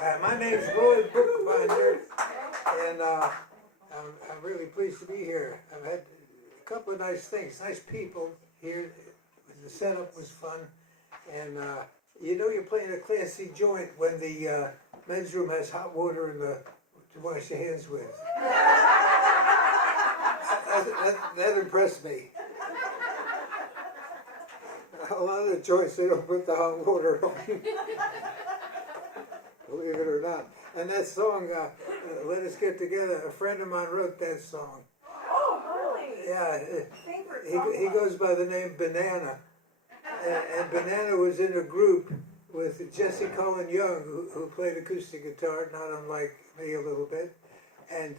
My name's Bookbinder, and I'm really pleased to be here. I've had a couple of nice things, nice people here. The setup was fun, and you know you're playing a classy joint when the men's room has hot water to wash your hands with. That impressed me. A lot of the joints, they don't put the hot water on. Believe it or not. And that song, Let Us Get Together, a friend of mine wrote that song. Oh, really? Yeah. Favorite song? He goes by the name Banana. And Banana was in a group with Jesse Cullen Young, who played acoustic guitar, not unlike me a little bit. And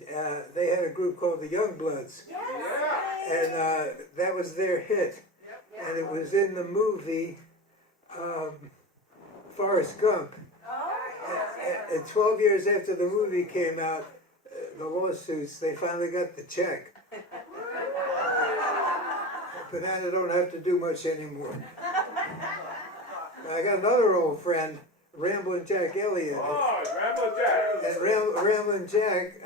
they had a group called the Youngbloods. Yes. And that was their hit. And it was in the movie Forrest Gump. And 12 years after the movie came out, the lawsuits, they finally got the check. Banana don't have to do much anymore. I got another old friend, Ramblin' Jack Elliott. Oh, Ramblin' Jack. And Ramblin' Jack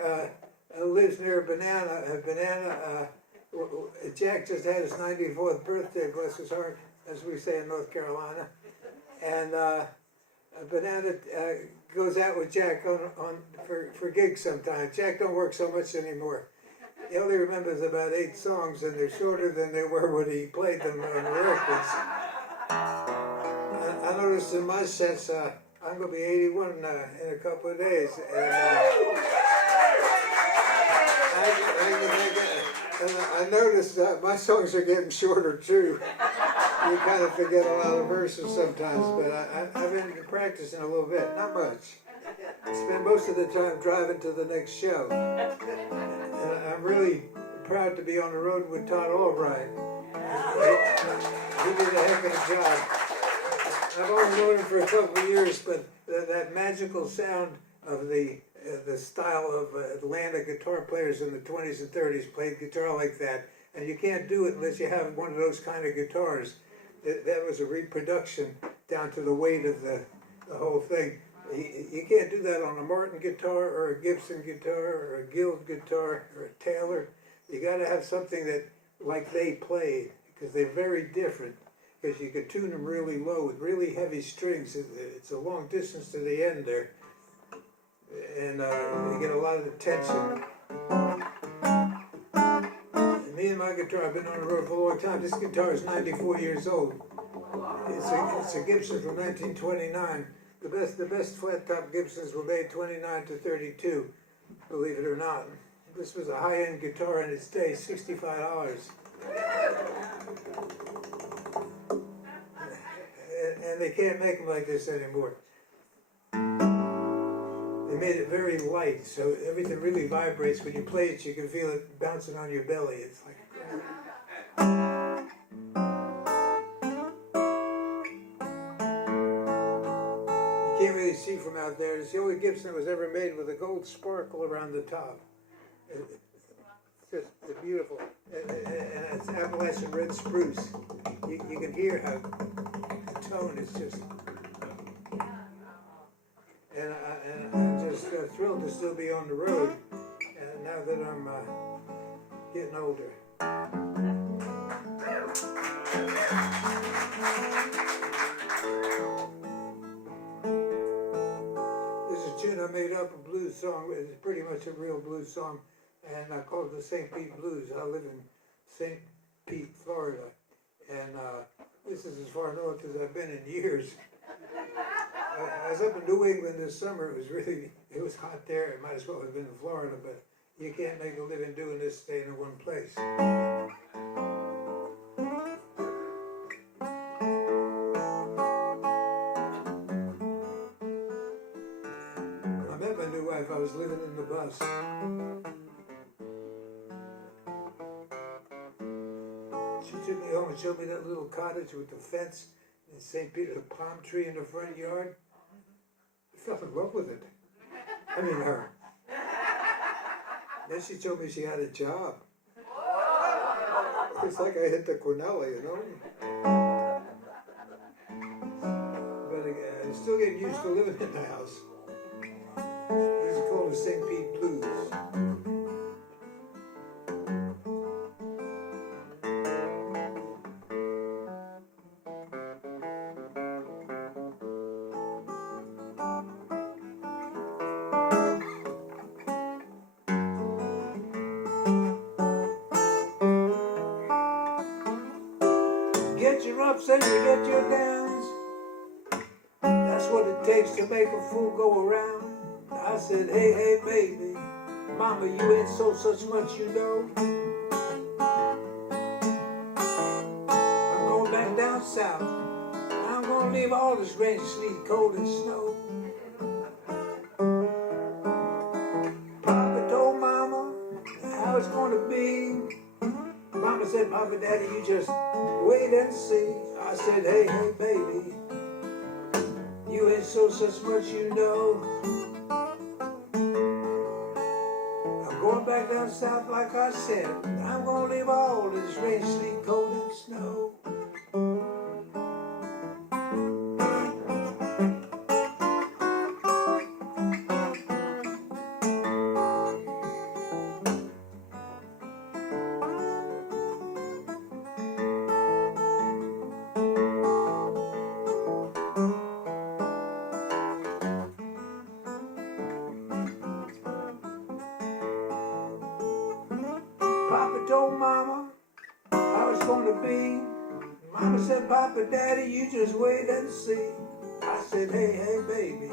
lives near Jack just had his 94th birthday, bless his heart, as we say in North Carolina. And Banana goes out with Jack for gigs sometimes. Jack don't work so much anymore. He only remembers about 8 songs, and they're shorter than they were when he played them on the records. I noticed in my sets, I'm going to be 81 in a couple of days. And, I noticed that my songs are getting shorter too. You kind of forget a lot of verses sometimes, but I've been practicing a little bit, not much. I spend most of the time driving to the next show. And I'm really proud to be on the road with Todd Albright. He did a heck of a job. I've only known him for a couple of years, but that magical sound of the style of Atlanta guitar players in the 20s and 30s played guitar like that, and you can't do it unless you have one of those kind of guitars. That was a reproduction down to the weight of the whole thing. You can't do that on a Martin guitar or a Gibson guitar or a Guild guitar or a Taylor. You got to have something that like they played, because they're very different. Because you can tune them really low with really heavy strings. It's a long distance to the end there. And you get a lot of the tension. And me and my guitar, I've been on the road for a long time. This guitar is 94 years old. It's a Gibson from 1929. The best flat top Gibsons were made 29 to 32, believe it or not. This was a high-end guitar in its day, $65. And they can't make them like this anymore. They made it very light, so everything really vibrates. When you play it, you can feel it bouncing on your belly. It's like... You can't really see from out there. It's the only Gibson that was ever made with a gold sparkle around the top. It's just beautiful. And it's Appalachian red spruce. You can hear how the tone is just... And I'm just thrilled to still be on the road, now that I'm getting older. This is a tune I made up, a blues song. It's pretty much a real blues song, and I call it the St. Pete Blues. I live in St. Pete, Florida, and this is as far north as I've been in years. I was up in New England this summer. It was hot there. It might as well have been in Florida, but you can't make a living doing this staying in one place. When I met my new wife, I was living in the bus. She took me home and showed me that little cottage with the fence in St. Peter, the palm tree in the front yard. I fell in love with it. I mean her. Then she told me she had a job. It's like I hit the Cornella, you know? But I'm still getting used to living in the house. those St. Pete blues. Get your ups and you get your downs. That's what it takes to make a fool go around. I said, hey, hey, baby, mama, you ain't so such much, you know. I'm going back down south. I'm gonna leave all this rain, sleet, cold, and snow. Papa told mama how it's gonna be. Mama said, Papa, Daddy, you just wait and see. I said, hey, hey, baby, you ain't so such much, you know. I'm going back down south like I said. I'm gonna leave all this rain, sleet, cold, and snow. Papa told Mama how it's gonna be. Mama said, Papa, Daddy, you just wait and see. I said, hey, hey, baby,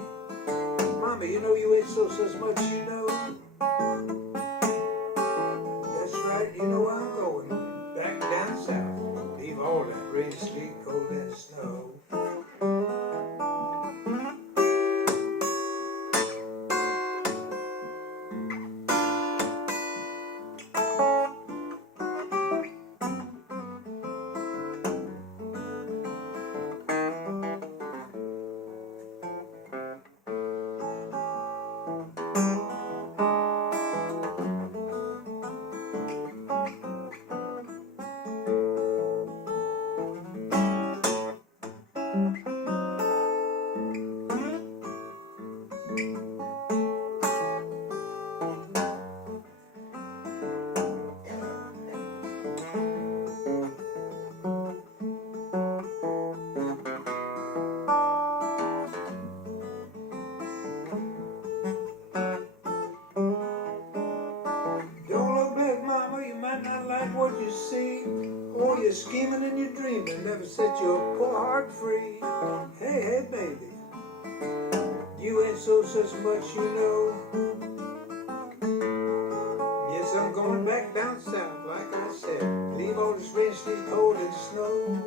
Mama, you know you ain't so such much, you know. That's right, you know where I'm going. Back down south. Leave all that rain, sleet, cold, and snow. Don't look back, Mama, you might not like what you see. Oh, you're scheming and you're dreaming, never set your poor heart free. Hey, hey, baby, you ain't so such much, you know. Yes, I'm going back down south, like I said. Leave all this rain, sleet, cold, and snow.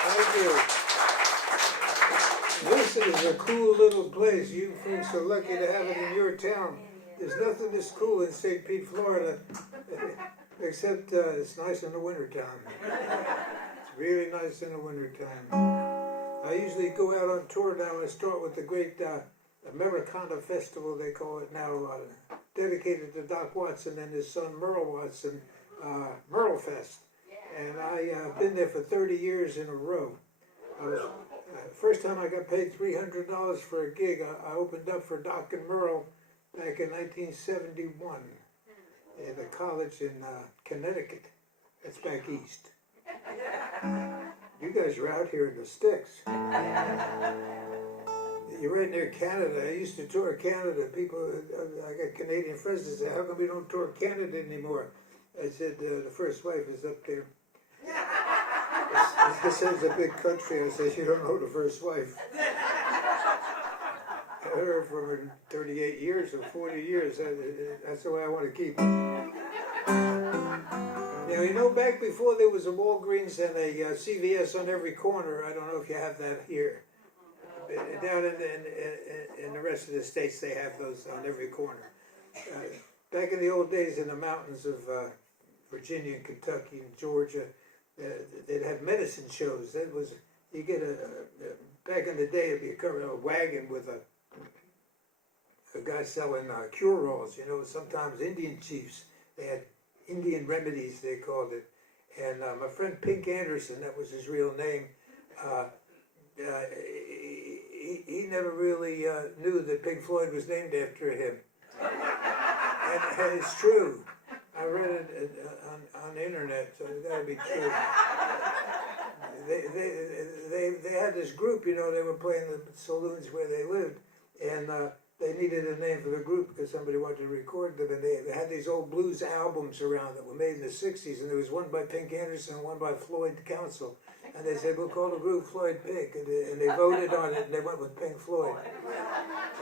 Thank you. This is a cool little place. You folks are lucky to have it in your town. There's nothing this cool in St. Pete, Florida, except it's nice in the wintertime. It's really nice in the wintertime. I usually go out on tour now. I start with the great Americana Festival, they call it now, dedicated to Doc Watson and his son Merle Watson, Merle Fest. And I've been there for 30 years in a row. First time I got paid $300 for a gig, I opened up for Doc and Merle back in 1971 at a college in Connecticut. That's back east. You guys are out here in the sticks. You're right near Canada. I used to tour Canada. People, I got Canadian friends that say, how come we don't tour Canada anymore? I said, the first wife is up there. It says a big country. I said, you don't know the first wife. I heard her for 38 years or 40 years. That's the way I want to keep it. Now, you know, back before there was a Walgreens and a CVS on every corner, I don't know if you have that here. Down in the rest of the states, they have those on every corner. Back in the old days in the mountains of Virginia and Kentucky and Georgia, they'd have medicine shows. That was, you get back in the day, it'd be a wagon with a guy selling cure-alls, you know, sometimes Indian chiefs. They had Indian remedies, they called it. And my friend Pink Anderson, that was his real name, he never really knew that Pink Floyd was named after him. And it's true. I read it on the internet, so it's got to be true. They had this group, you know, they were playing the saloons where they lived, and they needed a name for the group because somebody wanted to record them, and they had these old blues albums around that were made in the 60s, and there was one by Pink Anderson and one by Floyd Council, and they said, we'll call the group Floyd Pink, and they voted on it, and they went with Pink Floyd.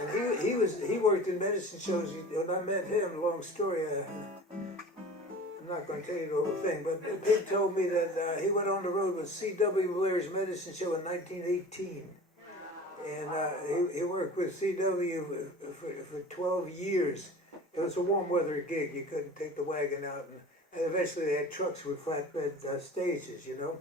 And he worked in medicine shows, and I met him, long story, I'm not going to tell you the whole thing, but Pink told me that he went on the road with C.W. Blair's medicine show in 1918. And he worked with C.W. for 12 years. It was a warm weather gig. You couldn't take the wagon out. And eventually they had trucks with flatbed stages, you know,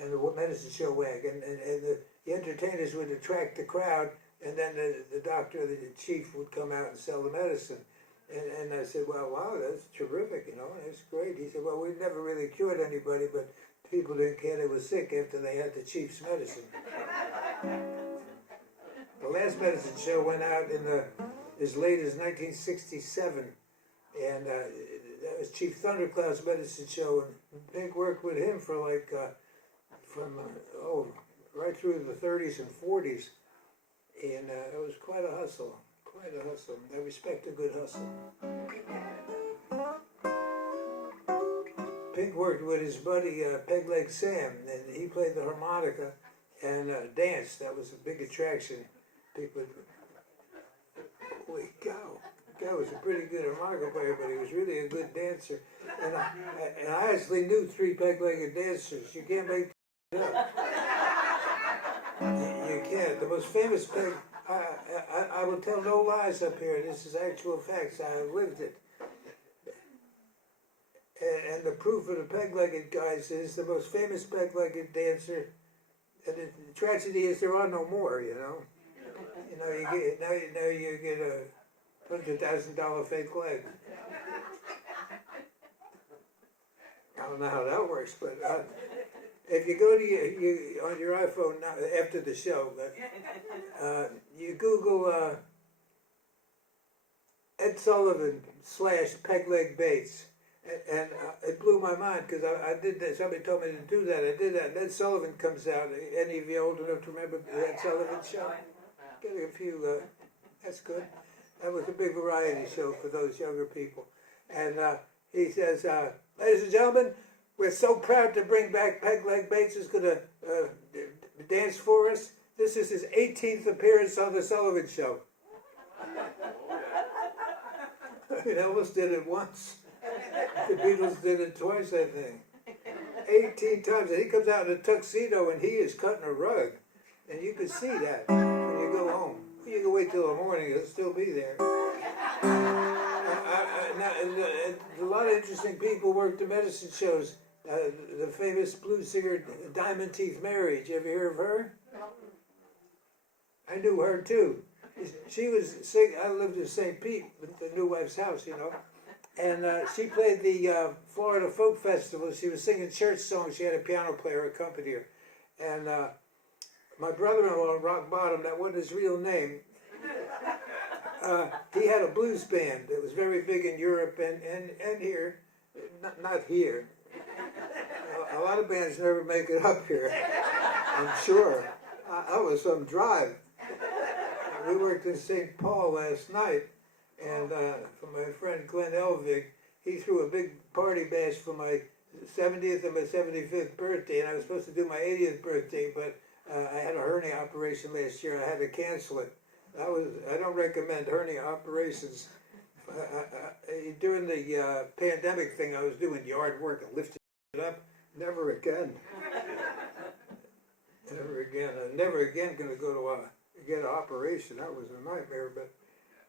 and the medicine show wagon. And the entertainers would attract the crowd, and then the doctor, the chief, would come out and sell the medicine. And I said, well, wow, that's terrific, you know, that's great. He said, well, we've never really cured anybody, but people didn't care they were sick after they had the chief's medicine. The last medicine show went out in as late as 1967, and that was Chief Thundercloud's medicine show, and Pink worked with him for like, right through the 30s and 40s, and it was quite a hustle. Quite a hustle. I respect a good hustle. Pink worked with his buddy Peg Leg Sam, and he played the harmonica and danced. That was a big attraction. People, holy cow! The guy was a pretty good harmonica player, but he was really a good dancer. And I actually knew 3 peg-legged dancers. You can't make it up. You can't. The most famous peg. I will tell no lies up here. This is actual facts. I have lived it. And the proof of the peg-legged guys is the most famous peg-legged dancer. And the tragedy is there are no more. You know. You know, you get a $100,000 fake leg. I don't know how that works, but if you go to on your iPhone now, after the show, you Google Ed Sullivan / Peg Leg Bates, and it blew my mind because I did that. Somebody told me to do that. I did that. And Ed Sullivan comes out. Any of you old enough to remember the Ed Sullivan show? Get a few. That's good. That was a big variety show for those younger people. And he says, ladies and gentlemen, we're so proud to bring back Peg Leg Bates, who's going to dance for us. This is his 18th appearance on the Sullivan Show. Elvis did it once. The Beatles did it twice, I think. 18 times. And he comes out in a tuxedo and he is cutting a rug. And you can see that when you go home. You can wait till the morning, it'll still be there. A lot of interesting people work the medicine shows. The famous blues singer Diamond Teeth Mary. Did you ever hear of her? I knew her too. She was singing. I lived in St. Pete, the new wife's house, you know. And she played the Florida Folk Festival. She was singing church songs. She had a piano player accompany her. And my brother-in-law, Rock Bottom, that wasn't his real name. He had a blues band that was very big in Europe and here. Not here. A lot of bands never make it up here, I'm sure. I was some drive. We worked in St. Paul last night, and for my friend Glenn Elvig, he threw a big party bash for my 70th and my 75th birthday, and I was supposed to do my 80th birthday, but I had a hernia operation last year. I had to cancel it. I don't recommend hernia operations. During the pandemic thing, I was doing yard work and lifting it up. Never again. Never again. I'm never again going to go to get an operation. That was a nightmare. But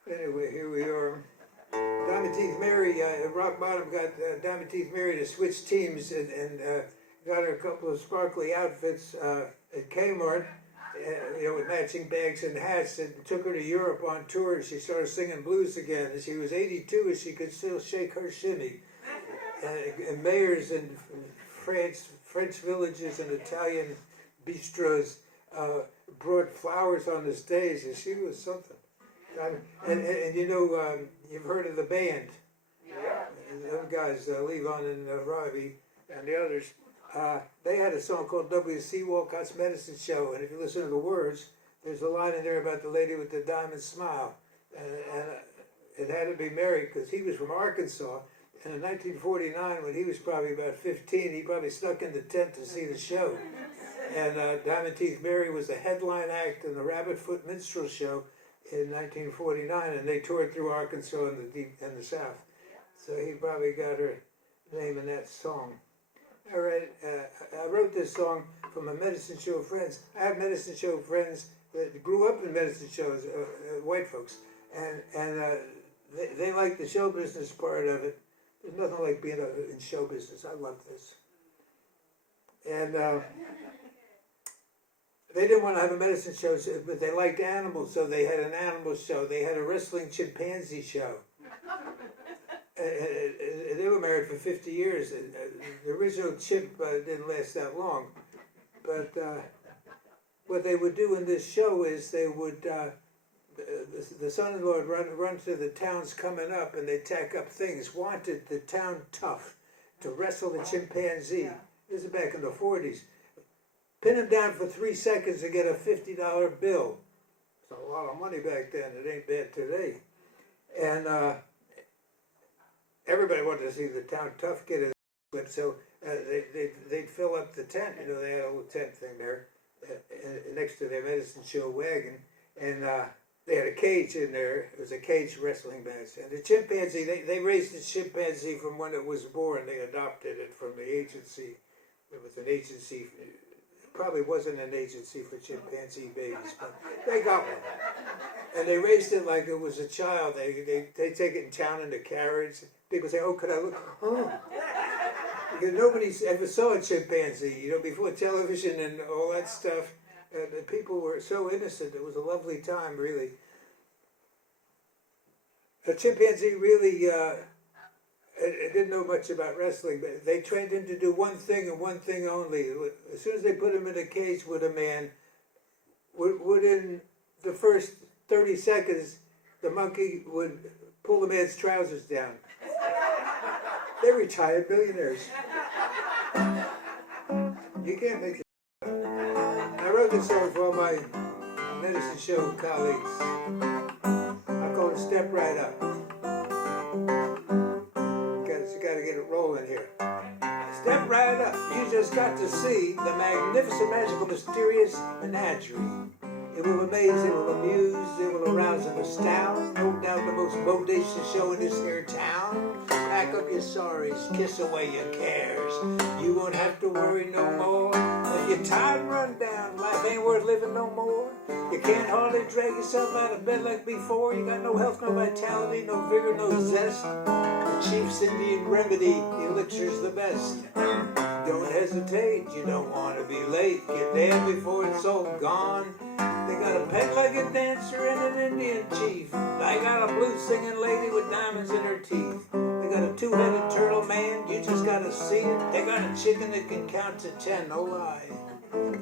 anyway, here we are. Diamond Teeth Mary, Rock Bottom got Diamond Teeth Mary to switch teams and got her a couple of sparkly outfits at Kmart. With matching bags and hats, and took her to Europe on tour, and she started singing blues again. And she was 82, and she could still shake her shimmy. And mayors and French villages and Italian bistros brought flowers on the stage, and she was something. And you know, you've heard of the band. Yeah. Those guys, Levon and Robbie and the others, they had a song called W.C. Walcott's Medicine Show, and if you listen to the words, there's a line in there about the lady with the diamond smile, and it had to be Mary because he was from Arkansas, and in 1949, when he was probably about 15, he probably snuck in the tent to see the show, and Diamond Teeth Mary was the headline act in the Rabbit Foot Minstrel Show in 1949, and they toured through Arkansas and the South. So he probably got her name in that song. All right, I wrote this song for my medicine show friends. I have medicine show friends that grew up in medicine shows, white folks, and they like the show business part of it. There's nothing like being in show business. I love this. And they didn't want to have a medicine show, but they liked animals, so they had an animal show. They had a wrestling chimpanzee show. They were married for 50 years. The original chimp didn't last that long. But what they would do in this show is they would, the son-in-law would run to the towns coming up, and they'd tack up things. Wanted the town tough to wrestle the chimpanzee. This is back in the 40s. Pin him down for 3 seconds and get a $50 bill. It's a lot of money back then. It ain't bad today. And everybody wanted to see the town tough get it. So they'd fill up the tent. You know, they had a little tent thing there next to their medicine show wagon. And they had a cage in there. It was a cage wrestling match. And the chimpanzee, they raised the chimpanzee from when it was born. They adopted it from the agency. It was an agency. Probably wasn't an agency for chimpanzee babies, but they got one. And they raised it like it was a child. They take it in town in the carriage. People say, "Oh, could I look?" Oh. Because nobody ever saw a chimpanzee, you know, before television and all that stuff. The people were so innocent. It was a lovely time, really. A chimpanzee really didn't know much about wrestling, but they trained him to do one thing and one thing only. As soon as they put him in a cage with a man, within the first 30 seconds, the monkey would pull the man's trousers down. They're retired millionaires. You can't make it. I wrote this song for all my medicine show colleagues. I call it Step Right Up. Got to get it rolling here. Step right up. You just got to see the magnificent, magical, mysterious menagerie. It will amaze, it will amuse, it will arouse and astound. No doubt the most bodacious show in this here town. Pack up your sorries, kiss away your cares. You won't have to worry no more. If you're tired and run down, life ain't worth living no more. You can't hardly drag yourself out of bed like before. You got no health, no vitality, no vigor, no zest. The chief's Indian remedy, the elixir's the best. Don't hesitate, you don't want to be late. Get there before it's all gone. They got a peg-legged dancer and an Indian chief. They got a blues-singing lady with diamonds in her teeth. They got a two-headed turtle man, you just gotta see it. They got a chicken that can count to 10, no lie.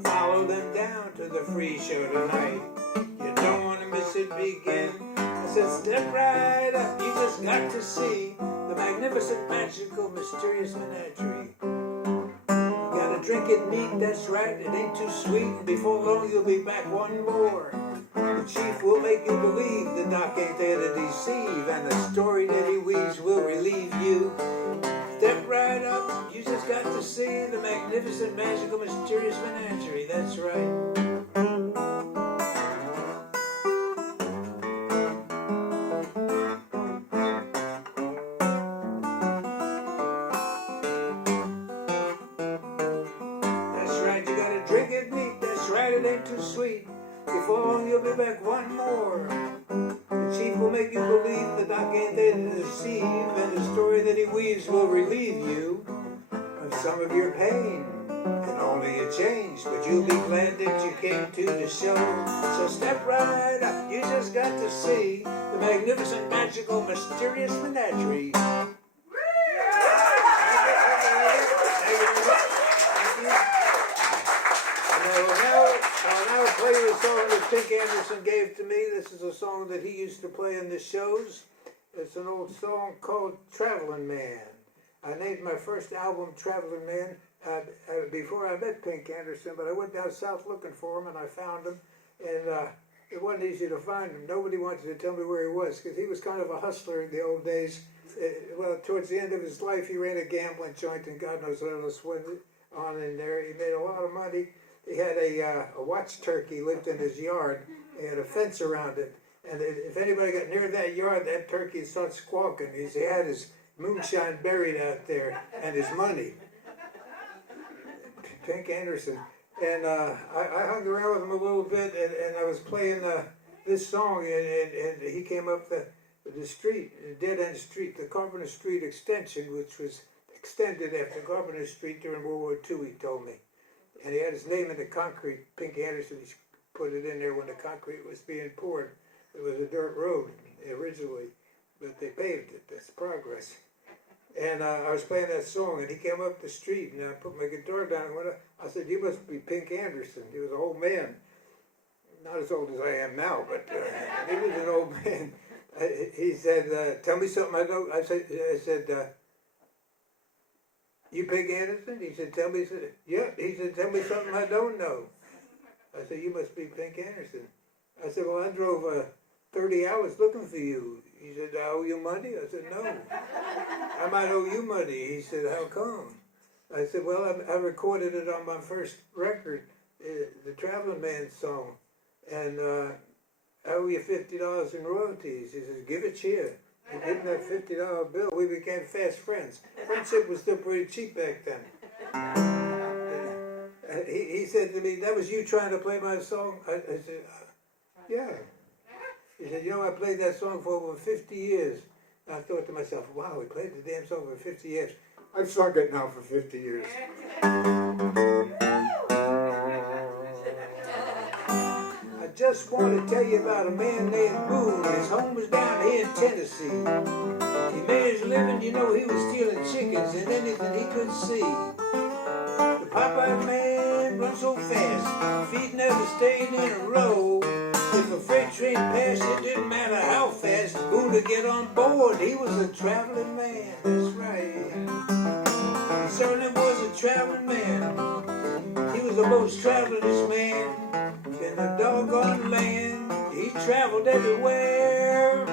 Follow them down to the free show tonight. You don't want to miss it begin. I said step right up, you just got to see the magnificent, magical, mysterious menagerie. Drink it neat, that's right, it ain't too sweet, and before long you'll be back one more. The chief will make you believe the doc ain't there to deceive, and the story that he weaves will relieve you. Step right up, you just got to see the magnificent, magical, mysterious menagerie, that's right. It ain't too sweet. Before long you'll be back one more. The chief will make you believe the doc ain't there to deceive, and the story that he weaves will relieve you of some of your pain. And only a change, but you'll be glad that you came to the show. So step right up, you just got to see the magnificent, magical, mysterious menagerie. Thank you very much. Pink Anderson gave to me. This is a song that he used to play in the shows. It's an old song called Traveling Man. I named my first album Traveling Man before I met Pink Anderson, but I went down south looking for him and I found him. And it wasn't easy to find him. Nobody wanted to tell me where he was because he was kind of a hustler in the old days. Well, towards the end of his life, he ran a gambling joint and God knows what else went on in there. He made a lot of money. He had a watch turkey lived in his yard. He had a fence around it. And if anybody got near that yard, that turkey would start squawking. He had his moonshine buried out there and his money. Pink Anderson. And I hung around with him a little bit, and I was playing this song, and he came up the street, the dead-end street, the Carpenter Street extension, which was extended after Carpenter Street during World War II, he told me. And he had his name in the concrete, Pink Anderson. He put it in there when the concrete was being poured. It was a dirt road originally, but they paved it. That's progress. And I was playing that song, and he came up the street, and I put my guitar down and went up. I said, "You must be Pink Anderson." He was an old man. Not as old as I am now, but he was an old man. He said, "Tell me something I don't." I said, "You Pink Anderson?" He said, "Tell me." He said, "Yeah." He said, "Tell me something I don't know." I said, "You must be Pink Anderson." I said, "Well, I drove 30 hours looking for you." He said, "I owe you money?" I said, "No. I might owe you money." He said, "How come?" I said, "Well, I recorded it on my first record, the Traveling Man song, and I owe you $50 in royalties." He says, "Give it here." He gave him that $50 bill. We became fast friends. Friendship was still pretty cheap back then. He said to me, "That was you trying to play my song?" I said, "Yeah." He said, "You know, I played that song for over 50 years. And I thought to myself, wow, we played the damn song for 50 years. I've sung it now for 50 years. I just want to tell you about a man named Boone. His home was down here in Tennessee. He made his living, you know, he was stealing chickens and anything he could see. The Popeye man runs so fast, feet never stayed in a row. If a freight train passed, it didn't matter how fast Boone would get on board. He was a traveling man, that's right. He certainly was a traveling man. He was the most travelingest man in the doggone land. He traveled everywhere.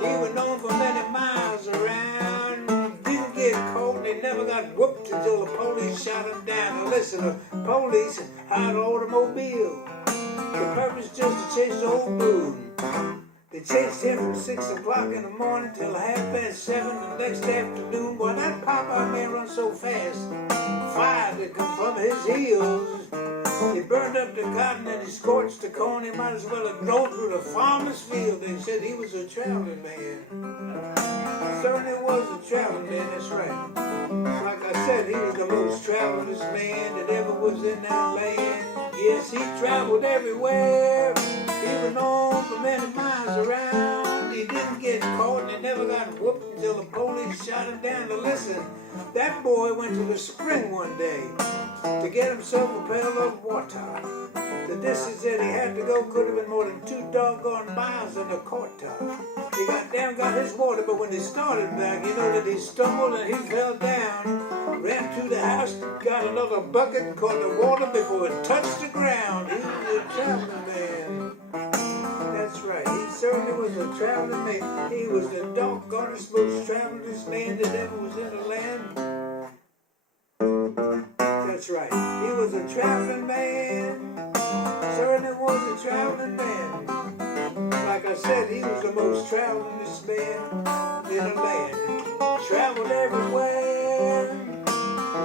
He was known for many miles around. Didn't get caught and he never got whooped until the police shot him down. Now listen, the police hired an automobile. The purpose just to chase old Boone. They chased him from 6 o'clock in the morning till 7:30 the next afternoon. Boy, that Popeye man runs so fast. Fire that come from his heels. He burned up the cotton and he scorched the corn. He might as well have drove through the farmer's field. They said he was a traveling man. Certainly was a traveling man, that's right. Like I said, he was the most travelingest man that ever was in that land. Yes, he traveled everywhere. He was known for many miles around. He didn't get caught and he never got whooped until the police shot him down. Now listen, that boy went to the spring one day to get himself a pail of water. The distance that he had to go could have been more than 2 doggone miles in a quarter. He got down, got his water, but when he started back, you know that he stumbled and he fell down. Ran to the house, got another bucket, caught the water before it touched the ground. He was a traveling man. That's right, he certainly was a traveling man. He was the doggonest, most travelingest man that ever was in the land. That's right, he was a traveling man. Certainly was a traveling man. Like I said, he was the most travelingest man in the land. Traveled everywhere,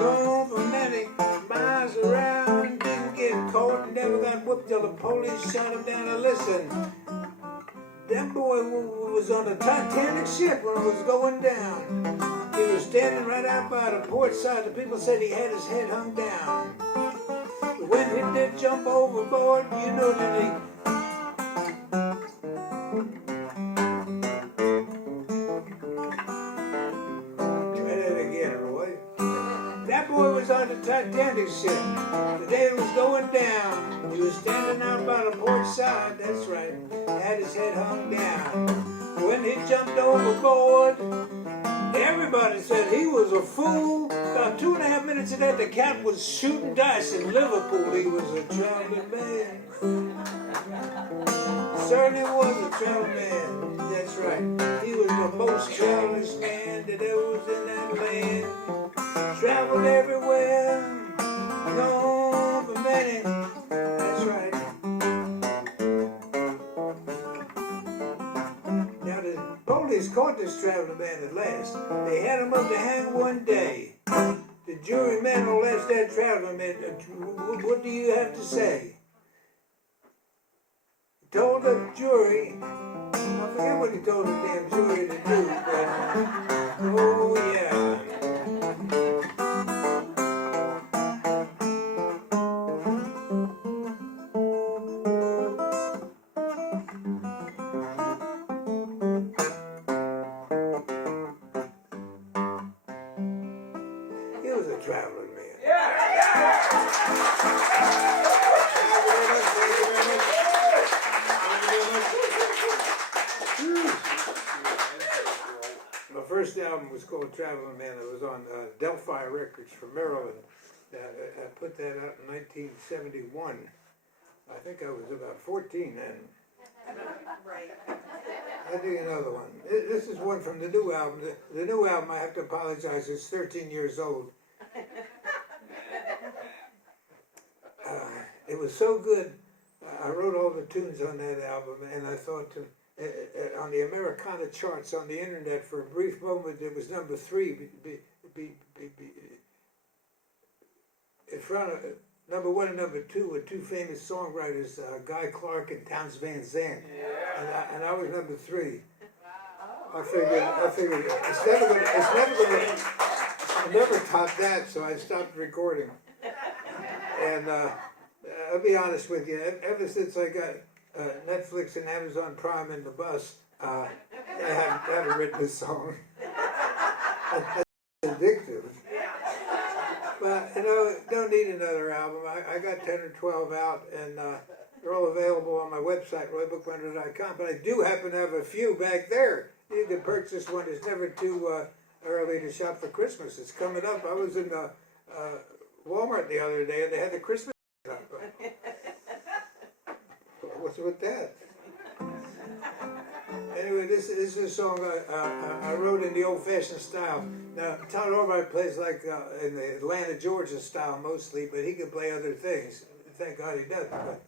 known for many miles around. Didn't get caught and never got whooped till the police shot him down. Now listen, that boy was on a Titanic ship when it was going down. He was standing right out by the port side. The people said he had his head hung down. When he did jump overboard, you know that he... Try that again, Roy. That boy was was on the Titanic ship. The day it was going down. He was standing out by the port side, that's right, had his head hung down. When he jumped overboard, everybody said he was a fool. About 2.5 minutes of that, the cat was shooting dice in Liverpool. He was a traveling man. Certainly was a traveling man. That's right. He was the most travelingest man that ever was in that land. Traveled everywhere, known for many. That's right. Now the police caught this traveling man at last. They had him up to hang one day. The juryman will ask that traveling man, what do you have to say? He told the jury, I forget what he told the damn jury to do, but oh yeah. He was a traveling man. My first album was called Traveling Man. It was on Delphi Records from Maryland. I put that out in 1971. I think I was about 14 then. Right. I'll do another one. This is one from the new album. The new album, I have to apologize, it's 13 years old. It was so good. I wrote all the tunes on that album, and I thought on the Americana charts on the internet for a brief moment it was number 3 in front of number 1 and number 2 were two famous songwriters, Guy Clark and Townes Van Zandt, and I was number 3. I figured I never topped that, so I stopped recording. And I'll be honest with you, ever since I got Netflix and Amazon Prime in the bus, I haven't written a song. That's addictive. But, don't need another album. I got 10 or 12 out, and they're all available on my website, roybookbinder.com. But I do happen to have a few back there. You can purchase one. It's never too early to shop for Christmas. It's coming up. I was in Walmart the other day, and they had the Christmas up. What's with that? Anyway, this is a song I wrote in the old-fashioned style. Now, Todd Albright plays like in the Atlanta, Georgia style mostly, but he can play other things. Thank God he doesn't, but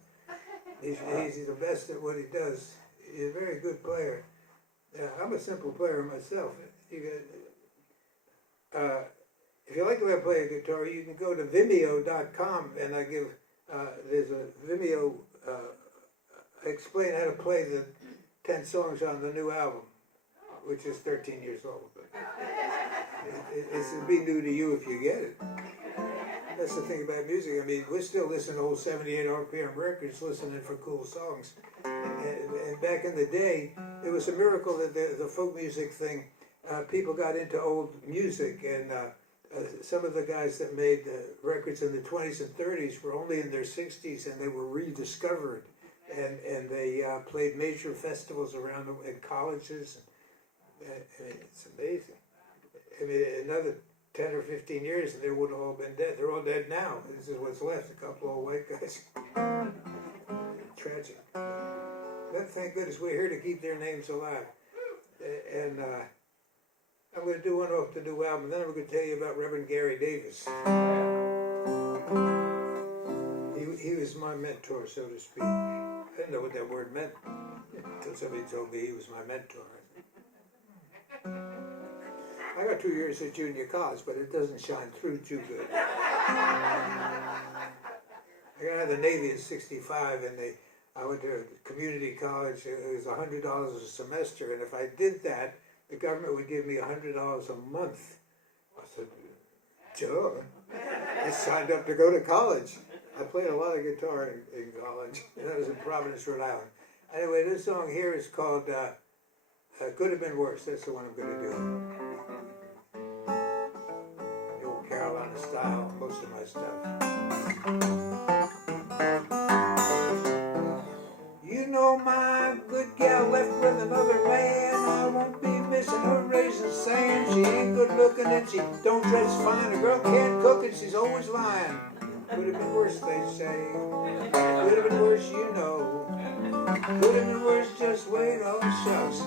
he's the best at what he does. He's a very good player. Yeah, I'm a simple player myself. If you like the way I play a guitar, you can go to Vimeo.com, and I give there's a Vimeo. I explain how to play the 10 songs on the new album, which is 13 years old. But it'll be new to you if you get it. That's the thing about music. I mean, we're still listening to old 78 RPM records, listening for cool songs. And back in the day, it was a miracle that the folk music thing, people got into old music, and some of the guys that made records in the 20s and 30s were only in their 60s, and they were rediscovered. And they played major festivals around in colleges. It's amazing. I mean, another 10 or 15 years and they would have all been dead. They're all dead now. This is what's left, a couple old white guys. Tragic. But thank goodness we're here to keep their names alive. And I'm going to do one off the new album. Then I'm going to tell you about Reverend Gary Davis. He was my mentor, so to speak. I didn't know what that word meant until somebody told me he was my mentor. I got 2 years at junior college, but it doesn't shine through too good. I got out of the Navy at 65, and I went to community college. It was $100 a semester, and if I did that, the government would give me $100 a month. I said, sure. I signed up to go to college. I played a lot of guitar in college. That was in Providence, Rhode Island. Anyway, this song here is called Could Have Been Worse. That's the one I'm going to do. The old Carolina style, most of stuff. You know my good gal left with another man. I won't be missing her raising sand. She ain't good looking and she don't dress fine. A girl can't cook and she's always lying. Could have been worse, they say. Could have been worse, you know. Could have been worse, just wait, oh shucks.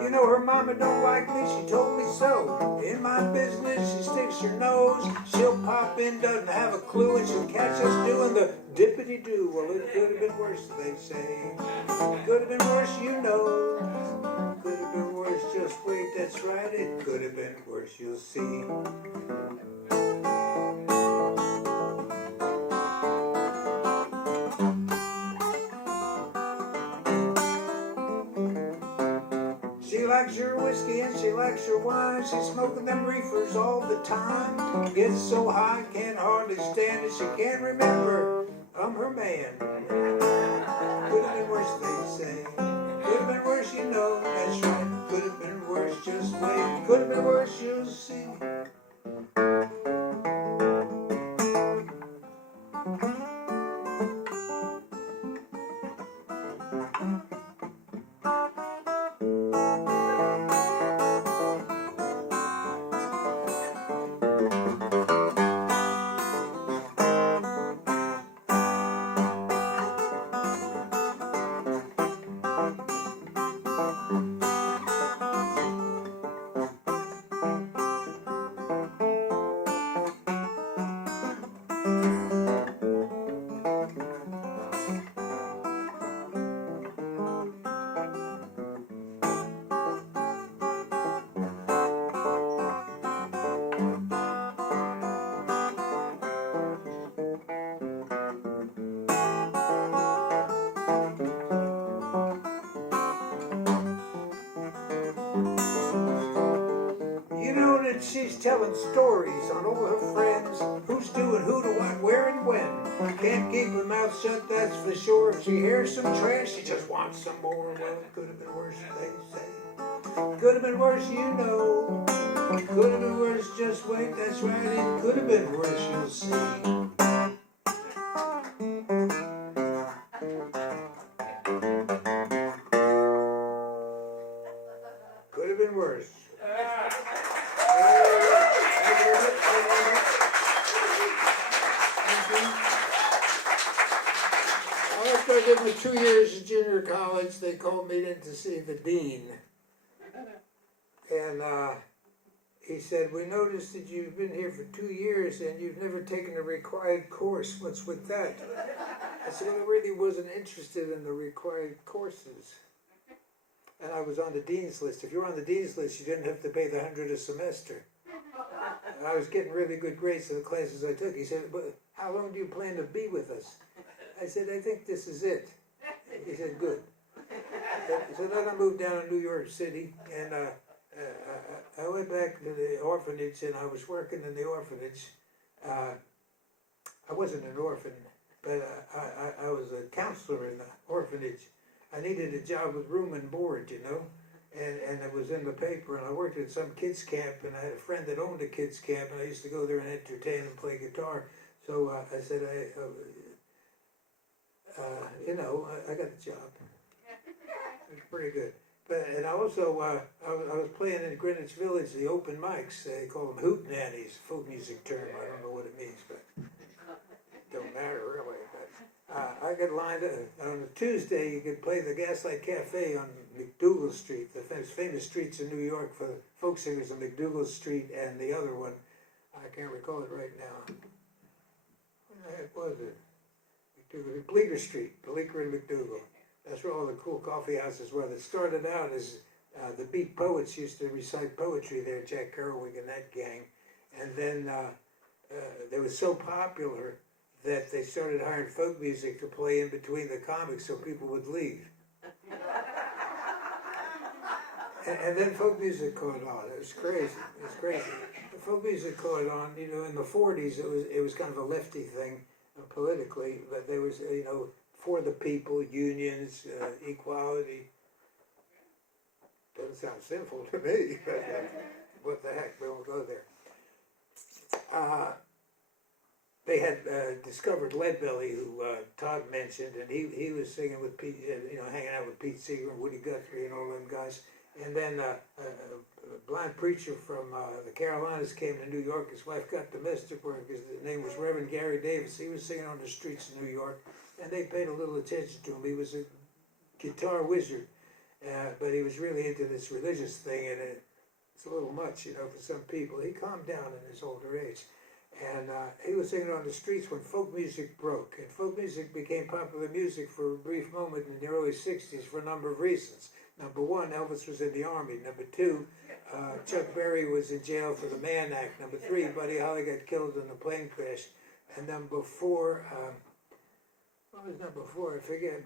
You know her mama don't like me, she told me so. In my business, she sticks her nose. She'll pop in, doesn't have a clue, and she'll catch us doing the dippity-doo. Well, it could have been worse, they say. Could have been worse, you know. Could have been worse, just wait, that's right. It could have been worse, you'll see. She likes your whiskey and she likes your wine. She's smoking them reefers all the time. Gets so high, can't hardly stand it. She can't remember I'm her man. Could have been worse, they say. Could have been worse, you know. That's right. Could have been worse, just wait. Could have been worse, you'll see. She's telling stories on all her friends, who's doing who to what, where, and when. Can't keep her mouth shut, that's for sure. If she hears some trash, she just wants some more. Well, it could have been worse, they say. Could have been worse, you know. Could have been worse, just wait, that's right. It could have been worse, you'll see. Could have been worse. After I did my 2 years of junior college, they called me in to see the dean. And he said, we noticed that you've been here for 2 years and you've never taken a required course. What's with that? I said, well, I really wasn't interested in the required courses. And I was on the dean's list. If you were on the dean's list, you didn't have to pay the $100 a semester. And I was getting really good grades in the classes I took. He said, but how long do you plan to be with us? I said, I think this is it. He said, good. So then I moved down to New York City, and I went back to the orphanage, and I was working in the orphanage. I wasn't an orphan, but I was a counselor in the orphanage. I needed a job with room and board, you know, and it was in the paper, and I worked at some kids camp, and I had a friend that owned a kids camp, and I used to go there and entertain and play guitar. So I said, I got the job. It was pretty good. But and I also I was playing in Greenwich Village, the open mics. They call them hoot nannies, folk music term. I don't know what it means, but it don't matter really. But I got lined up on a Tuesday. You could play the Gaslight Cafe on McDougal Street, the famous streets in New York for folk singers on McDougal Street, and the other one, I can't recall it right now. What the heck was it? Bleecker Street, Bleecker and McDougal. That's where all the cool coffee houses were. That started out as the Beat Poets used to recite poetry there, Jack Kerouac and that gang. And then they were so popular that they started hiring folk music to play in between the comics so people would leave. And then folk music caught on. It was crazy. It was crazy. The folk music caught on. You know, in the 40s, it was kind of a lefty thing. politically, but they was, for the people, unions, equality. Doesn't sound sinful to me, but what the heck, we won't go there. They had discovered Leadbelly, who Todd mentioned, and he was singing with Pete, hanging out with Pete Seeger and Woody Guthrie and all them guys. And then a blind preacher from the Carolinas came to New York. His wife got domestic work. His name was Reverend Gary Davis. He was singing on the streets of New York, and they paid a little attention to him. He was a guitar wizard, but he was really into this religious thing, and it's a little much, for some people. He calmed down in his older age. And he was singing on the streets when folk music broke. And folk music became popular music for a brief moment in the early 60s for a number of reasons. Number one, Elvis was in the Army. Number two, Chuck Berry was in jail for the Mann Act. Number three, Buddy Holly got killed in a plane crash. And number four, what was number four? I forget.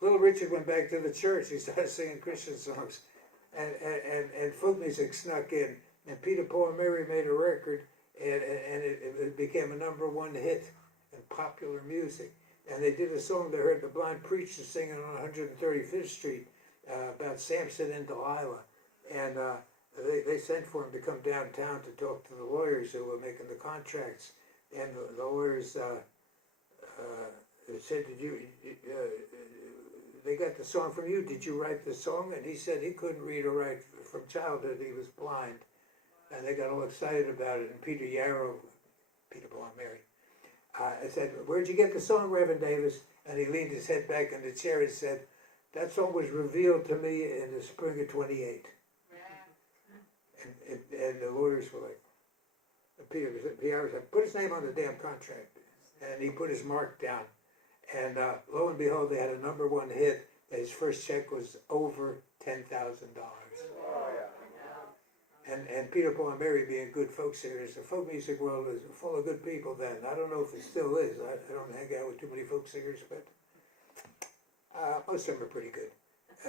Little Richard went back to the church. He started singing Christian songs. And folk music snuck in. And Peter, Paul, and Mary made a record. And it became a number one hit in popular music. And they did a song they heard the blind preacher singing on 135th Street about Samson and Delilah. And they sent for him to come downtown to talk to the lawyers who were making the contracts. And the lawyers said, they got the song from you. Did you write the song? And he said he couldn't read or write from childhood. He was blind. And they got all excited about it. And Peter Yarrow, Peter, Paul, and Mary, I said, "Where'd you get the song, Reverend Davis?" And he leaned his head back in the chair and said, "That song was revealed to me in the spring of '28. And the lawyers were like, Peter Yarrow said, "Put his name on the damn contract." And he put his mark down. And lo and behold, they had a number one hit. His first check was over $10,000. And Peter, Paul, and Mary being good folk singers, the folk music world was full of good people then. I don't know if it still is. I don't hang out with too many folk singers, but most of them are pretty good.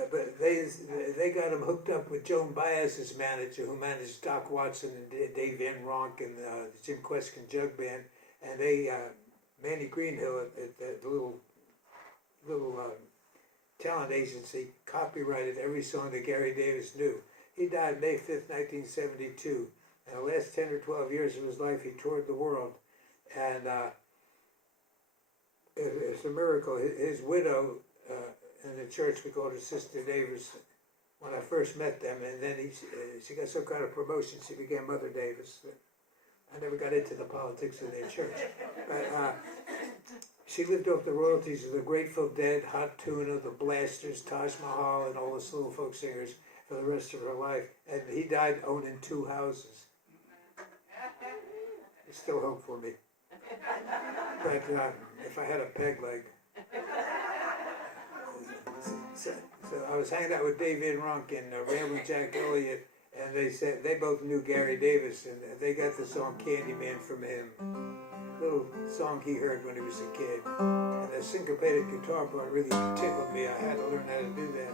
But they got him hooked up with Joan Baez's manager, who managed Doc Watson and Dave Van Ronk and the Jim Kweskin Jug Band. And they, Manny Greenhill at the little talent agency, copyrighted every song that Gary Davis knew. He died May 5th, 1972. In the last 10 or 12 years of his life, he toured the world. And it's a miracle. His widow, in the church, we called her Sister Davis when I first met them. And then she got some kind of promotion. She became Mother Davis. I never got into the politics of their church. But she lived off the royalties of the Grateful Dead, Hot Tuna, the Blasters, Taj Mahal, and all the slow folk singers for the rest of her life. And he died owning 2 houses. There's still hope for me. But if I had a peg leg. So I was hanging out with Dave Van Ronk and Ramblin' Jack Elliott, and they said they both knew Gary Davis, and they got the song Candyman from him. Little song he heard when he was a kid. And the syncopated guitar part really tickled me. I had to learn how to do that.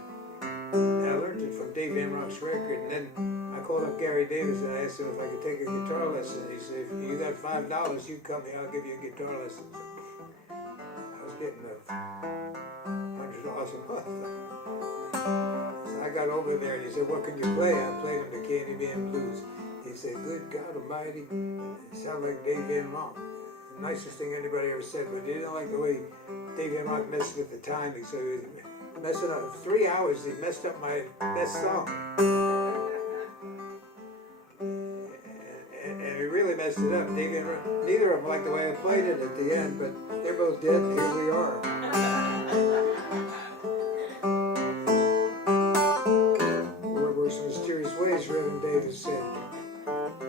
And I learned it from Dave Van Ronk's record, and then I called up Gary Davis and I asked him if I could take a guitar lesson. He said, "If you got $5, you come here, I'll give you a guitar lesson." I was getting $100 a month. So I got over there and he said, "What can you play?" I played him the Candyman Blues. He said, "Good God Almighty, it sounded like Dave Van Ronk." The nicest thing anybody ever said, but he didn't like the way Dave Van Ronk messed with the timing, so he was messing up. 3 hours, he messed up my best song. And he really messed it up. Neither of them liked the way I played it at the end, but they're both dead, and here we are. Lord works in mysterious ways, Reverend Davis said. I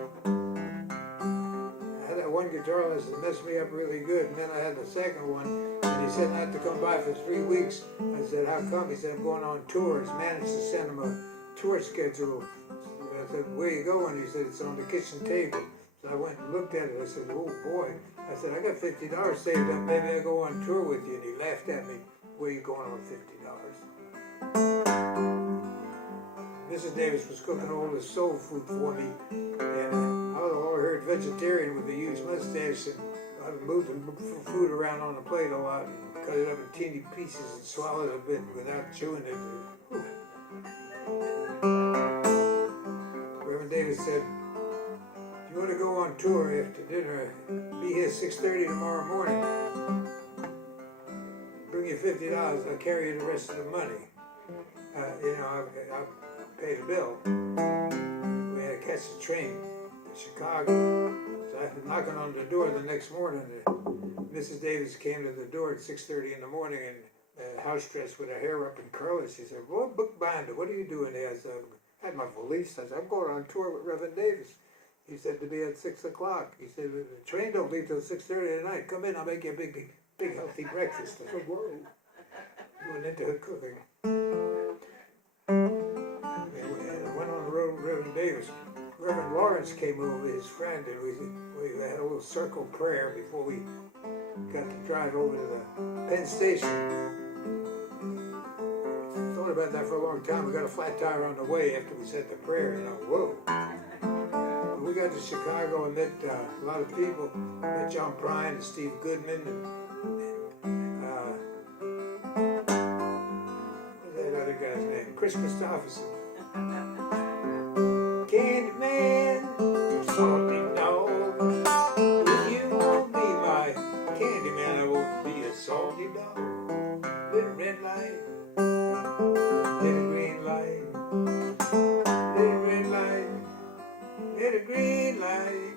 had that one guitar lesson that messed me up really good, and then I had the second one. He said I had to come by for 3 weeks. I said, "How come?" He said, "I'm going on tour." He's managed to send him a tour schedule. I said, "Where you going?" He said, "It's on the kitchen table." So I went and looked at it. I said, "Oh boy." I said, "I got $50 saved up. Maybe I'll go on tour with you." And he laughed at me. "Where you going on $50? Mrs. Davis was cooking all this soul food for me. And I heard vegetarian with a huge mustache and I've moved the food around on the plate a lot and cut it up in teeny pieces and swallowed it a bit without chewing it. Whew. Reverend Davis said, if you want to go on tour after dinner, be here 6:30 tomorrow morning. Bring you $50. I'll carry you the rest of the money. I'll pay the bill. We had to catch the train to Chicago. So I was knocking on the door the next morning. Mrs. Davis came to the door at 6:30 in the morning and house dressed with her hair up in curlers. She said, well, Bookbinder, what are you doing there? I said, I had my valise. I said, I'm going on tour with Reverend Davis. He said to be at 6 o'clock. He said, the train don't leave till 6:30 at night. Come in, I'll make you a big healthy breakfast. I said, whoa. He went into her cooking. I went on the road with Reverend Davis. Reverend Lawrence came over, his friend, and we had a little circle prayer before we got to drive over to the Penn Station. Thought about that for a long time. We got a flat tire on the way after we said the prayer, whoa. But we got to Chicago and met a lot of people. Met John Prine and Steve Goodman and what's that other guy's name? Chris Christopherson. Candyman, salty dog. If you won't be my Candyman, I won't be a salty dog. Little red light, little green light, little red light, little green light,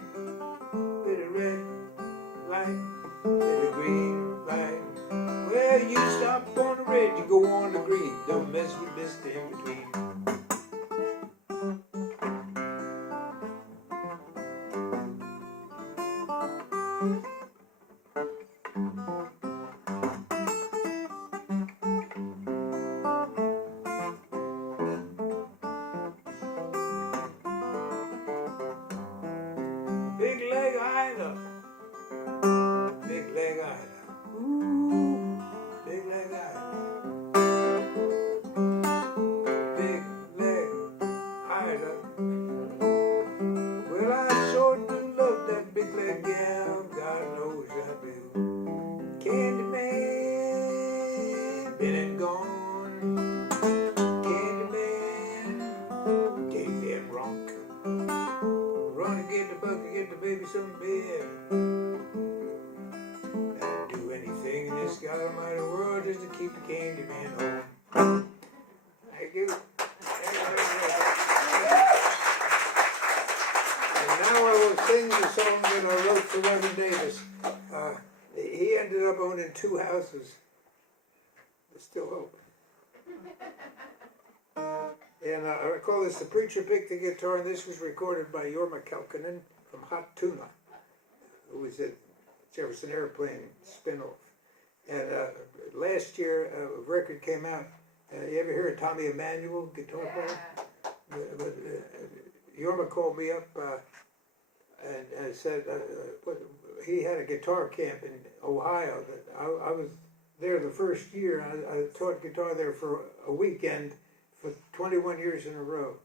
little red light, little green light. Well, you stop on the red, you go on the green. Don't mess with this in between. Big leg Ida, big leg Ida, ooh, big leg Ida, big leg Ida. Well, I sure do love that big leg gal, God knows I do. Candyman, been and gone. Candyman, take that rock. Run and get the bucket, get the baby some beer. I'd do anything in this God Almighty world just to keep the Candyman home. Thank you. And now I will sing the song that I wrote for Reverend Davis. He ended up owning 2 houses. There's still hope. And I call this The Preacher Picked the Guitar, and this was recorded by Jorma Kaukonen from Hot Tuna, who was at Jefferson Airplane spinoff. And last year, a record came out. You ever hear of Tommy Emmanuel, guitar player? Jorma called me up and said he had a guitar camp in Ohio. I was there the first year. I taught guitar there for a weekend for 21 years in a row.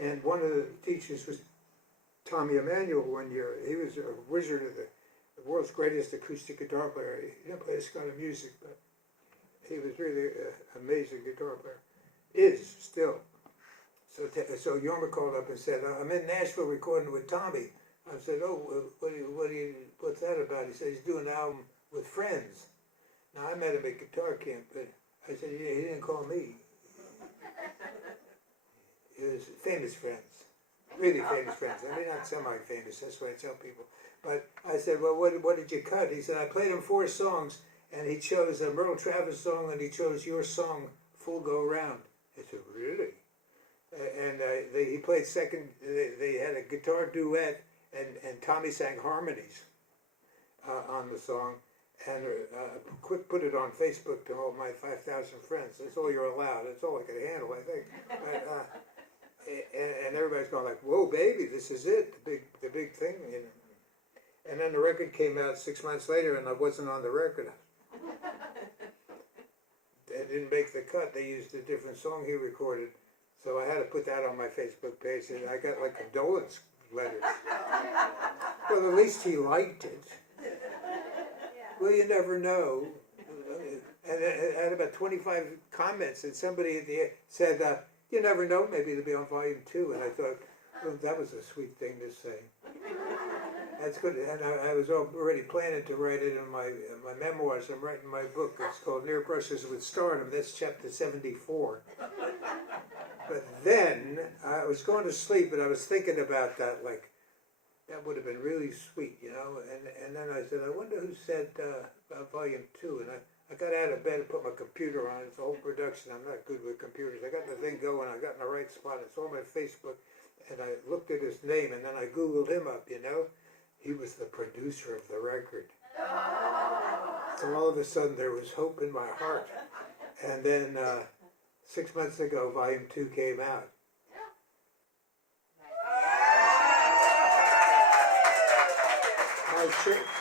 And one of the teachers was Tommy Emmanuel one year. He was a wizard of the world's greatest acoustic guitar player. He didn't play this kind of music, but he was really an amazing guitar player. Is still. So Jorma called up and said, I'm in Nashville recording with Tommy. I said, oh, what's that about? He said, he's doing an album with friends. Now, I met him at guitar camp, but I said, yeah, he didn't call me. It was famous friends, really famous friends. I mean, not semi-famous, that's what I tell people. But I said, well, what did you cut? He said, I played him 4 songs, and he chose a Merle Travis song, and he chose your song, Full Go Round. I said, really? And he played second, they had a guitar duet, and Tommy sang harmonies on the song. And put it on Facebook to all my 5,000 friends. That's all you're allowed. That's all I could handle, I think. And everybody's going like, "Whoa, baby, this is it, the big thing." You know. And then the record came out 6 months later, and I wasn't on the record. It didn't make the cut. They used a different song he recorded, so I had to put that on my Facebook page. And I got like condolence letters. Well, at least he liked it. Well, you never know. And it had about 25 comments, and somebody at the end said, you never know, maybe it'll be on volume 2. And I thought, well, that was a sweet thing to say. That's good. And I was already planning to write it in my memoirs. I'm writing my book. It's called Near Brushes with Stardom. That's chapter 74. But then I was going to sleep, and I was thinking about that, like, that would have been really sweet, you know. And then I said, I wonder who said about volume 2. And I got out of bed and put my computer on. It's a whole production. I'm not good with computers. I got the thing going. I got in the right spot. It's on my Facebook. And I looked at his name, and then I Googled him up, you know. He was the producer of the record. So all of a sudden there was hope in my heart. And then 6 months ago, volume 2 came out.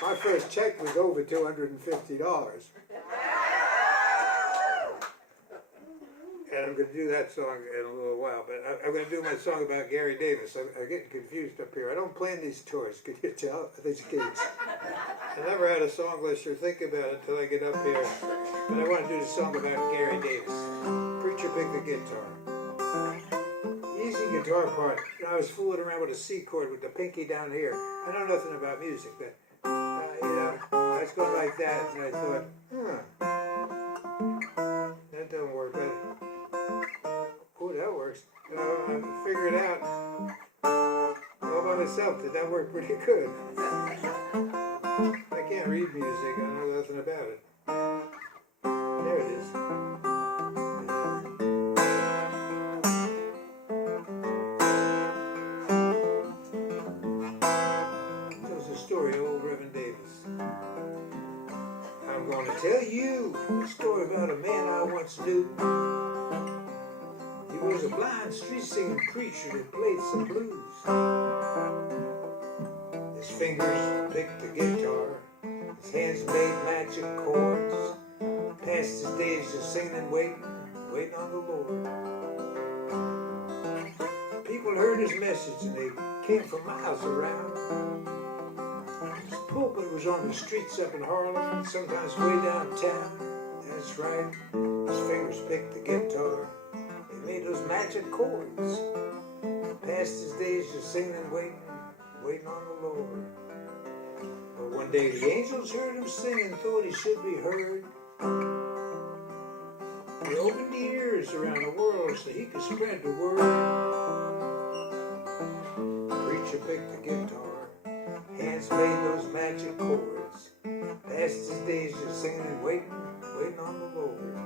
My first check was over $250. And I'm going to do that song in a little while, but I'm going to do my song about Gary Davis. I'm getting confused up here. I don't plan these tours, could you tell? These gigs. I never had a song list or think about it until I get up here. But I want to do the song about Gary Davis. Preacher picked the guitar. Easy guitar part. You know, I was fooling around with a C chord with the pinky down here. I know nothing about music, but you know, I was going like that, and I thought, that don't work. But oh, that works. I figured it out all by myself that worked pretty good. I can't read music. I know nothing about it. There it is. Tells the story of old Reverend Davis. I'm going to tell you a story about a man I once knew. He was a blind street singing preacher that played some blues. His fingers picked the guitar, his hands made magic chords. Passed his days just singing and waiting on the Lord. People heard his message and they came from miles around. His pulpit was on the streets up in Harlem, sometimes way downtown. That's right, his fingers picked the guitar. He made those magic chords. Passed his days just singing and waiting on the Lord. But one day the angels heard him sing and thought he should be heard. He opened the ears around the world so he could spread the word. The preacher picked the guitar, hands made those magic chords. Passed his days just singing and waiting on the Lord.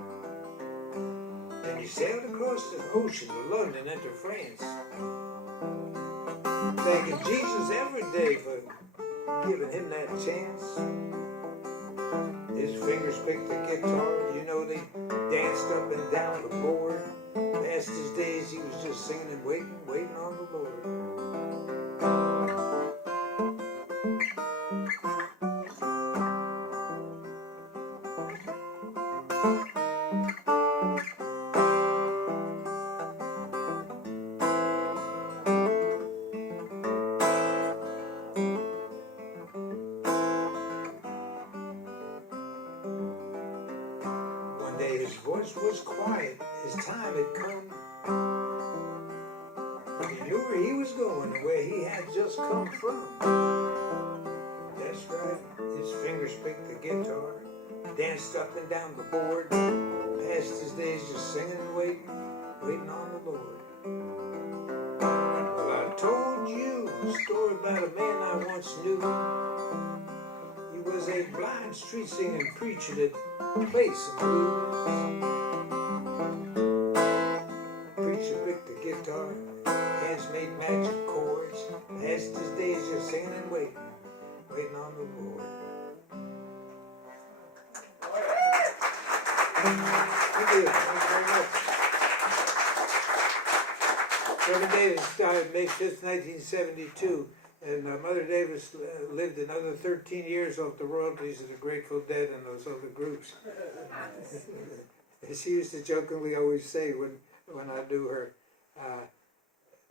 Then he sailed across the ocean to London and to France, thanking Jesus every day for giving him that chance. His fingers picked the guitar, you know they danced up and down the board. Past his days he was just singing and waiting on the Lord. One day his voice was quiet, his time had come. He knew where he was going and where he had just come from. That's right, his fingers picked the guitar, danced up and down the board, passed his days just singing and waiting on the Lord. Well, I told you a story about a man I once knew. He was a blind street singing preacher that played some blues. Preacher picked the guitar, hands made magic chords, passed his days just singing and waiting on the Lord. Thank you very much. Reverend Davis died May 5th, 1972. And Mother Davis lived another 13 years off the royalties of the Grateful Dead and those other groups. She used to jokingly always say when I knew her,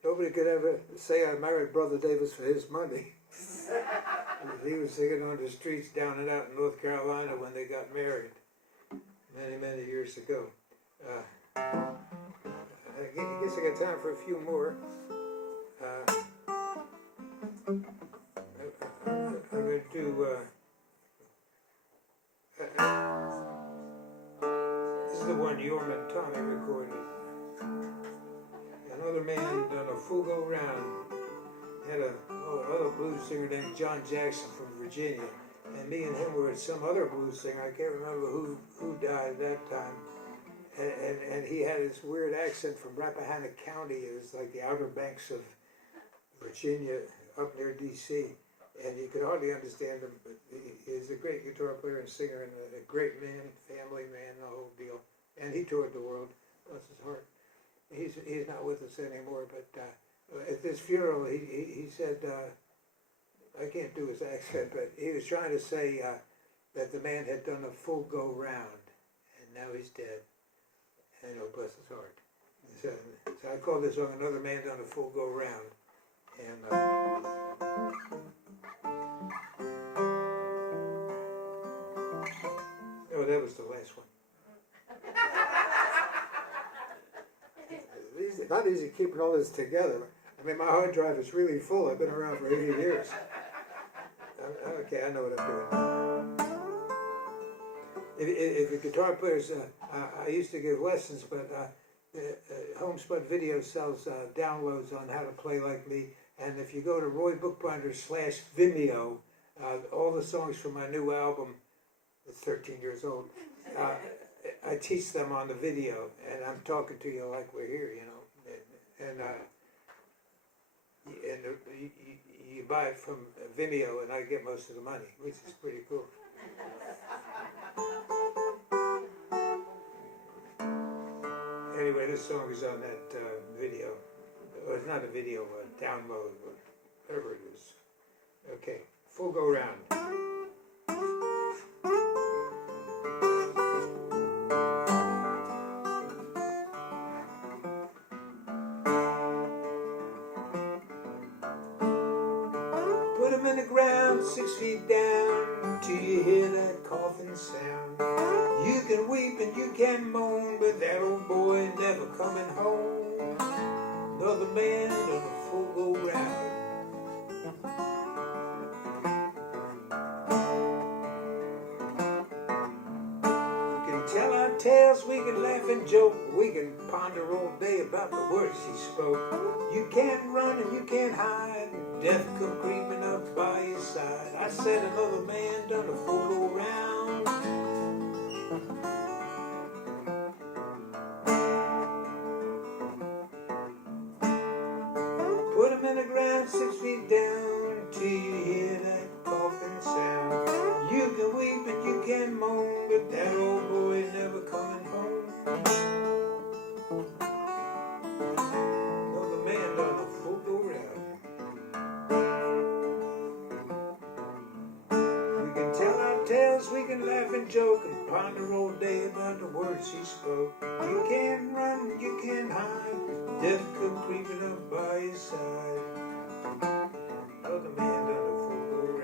nobody could ever say I married Brother Davis for his money. He was singing on the streets down and out in North Carolina when they got married many, many years ago. I guess I got time for a few more. I'm going to do. This is the one Yorm and Tommy recorded. Another man done a full go round. Had another blues singer named John Jackson from Virginia, and me and him were at some other blues singer. I can't remember who died that time. And he had this weird accent from Rappahannock County. It was like the Outer Banks of Virginia, up near D.C. And you could hardly understand him, but he's a great guitar player and singer, and a great man, family man, the whole deal. And he toured the world, bless his heart. He's not with us anymore, but at this funeral, he said, I can't do his accent, but he was trying to say that the man had done a full go round, and now he's dead. And bless his heart. So I call this song Another Man Done a Full Go Round. And oh, that was the last one. It's not easy keeping all this together. I mean, my hard drive is really full. I've been around for 80 years. Okay, I know what I'm doing. If the guitar players, I used to give lessons, but Homespun Video sells downloads on how to play like me. And if you go to RoyBookbinder/Vimeo, all the songs from my new album, it's 13 years old, I teach them on the video, and I'm talking to you like we're here, you know. And you buy it from Vimeo, and I get most of the money, which is pretty cool. Anyway, this song is on that video. Well, it's not a video, a download, or whatever it is. Okay, full go round. Put him in the ground, 6 feet down, till you hear that coughing sound. You can weep and you can moan, but that old boy never coming home. Another man on a full go round. We can tell our tales, we can laugh and joke, we can ponder all day about the words he spoke. You can't run and you can't hide, death come creeping up by your side. I said another man done a full go round. Put him in the ground, 6 feet down, till you hear that coughing sound. You can weep and you can moan, but that old boy never coming home. Another man done a full go round. We can tell our tales, we can laugh and joke, and ponder all day about the words he spoke. You can't run, you can't hide, death come creeping up by your side. Another man done a full go round.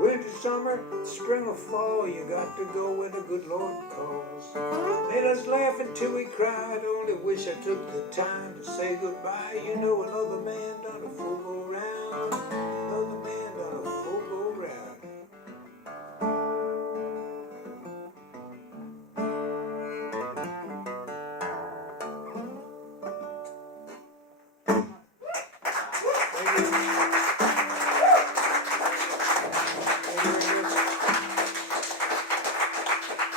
Winter, summer, spring or fall, you got to go where the good Lord calls. Made us laugh until we cried, only wish I took the time to say goodbye. You know another man done a full go round. Another man done a full go round. Thank you.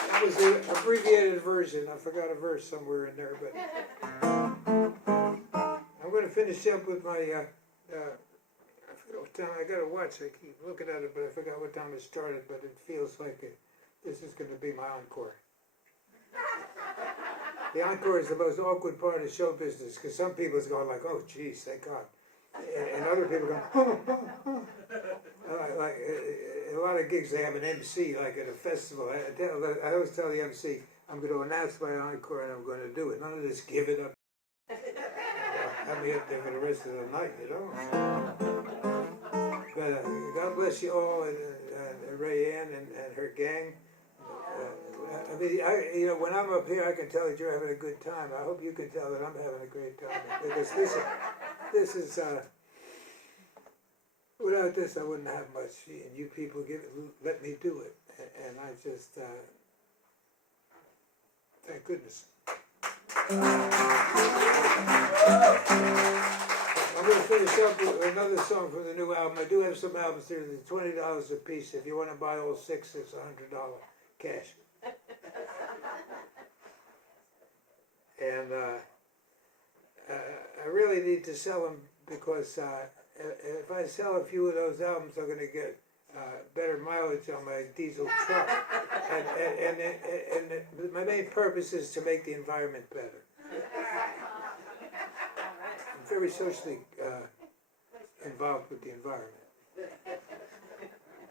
That was the abbreviated version. I forgot a verse somewhere in there, but I'm going to finish up with my. I forgot what time. I got to watch. I keep looking at it, but I forgot what time it started. But it feels like this is going to be my encore. The encore is the most awkward part of show business because some people's going like, "Oh, geez, thank God." and other people go, like a lot of gigs they have an MC, like at a festival. I always tell the MC, I'm going to announce my encore and I'm going to do it. None of this give it up. Have me up there for the rest of the night, you know. But God bless you all, and Ray Ann and her gang. I mean, you know, when I'm up here, I can tell that you're having a good time. I hope you can tell that I'm having a great time, because this is without this, I wouldn't have much. And you people let me do it, and I just thank goodness. I'm going to finish up with another song from the new album. I do have some albums there. They're $20 a piece. If you want to buy all 6, it's $100 cash. And I really need to sell them, because if I sell a few of those albums, I'm going to get better mileage on my diesel truck. And my main purpose is to make the environment better. I'm very socially involved with the environment.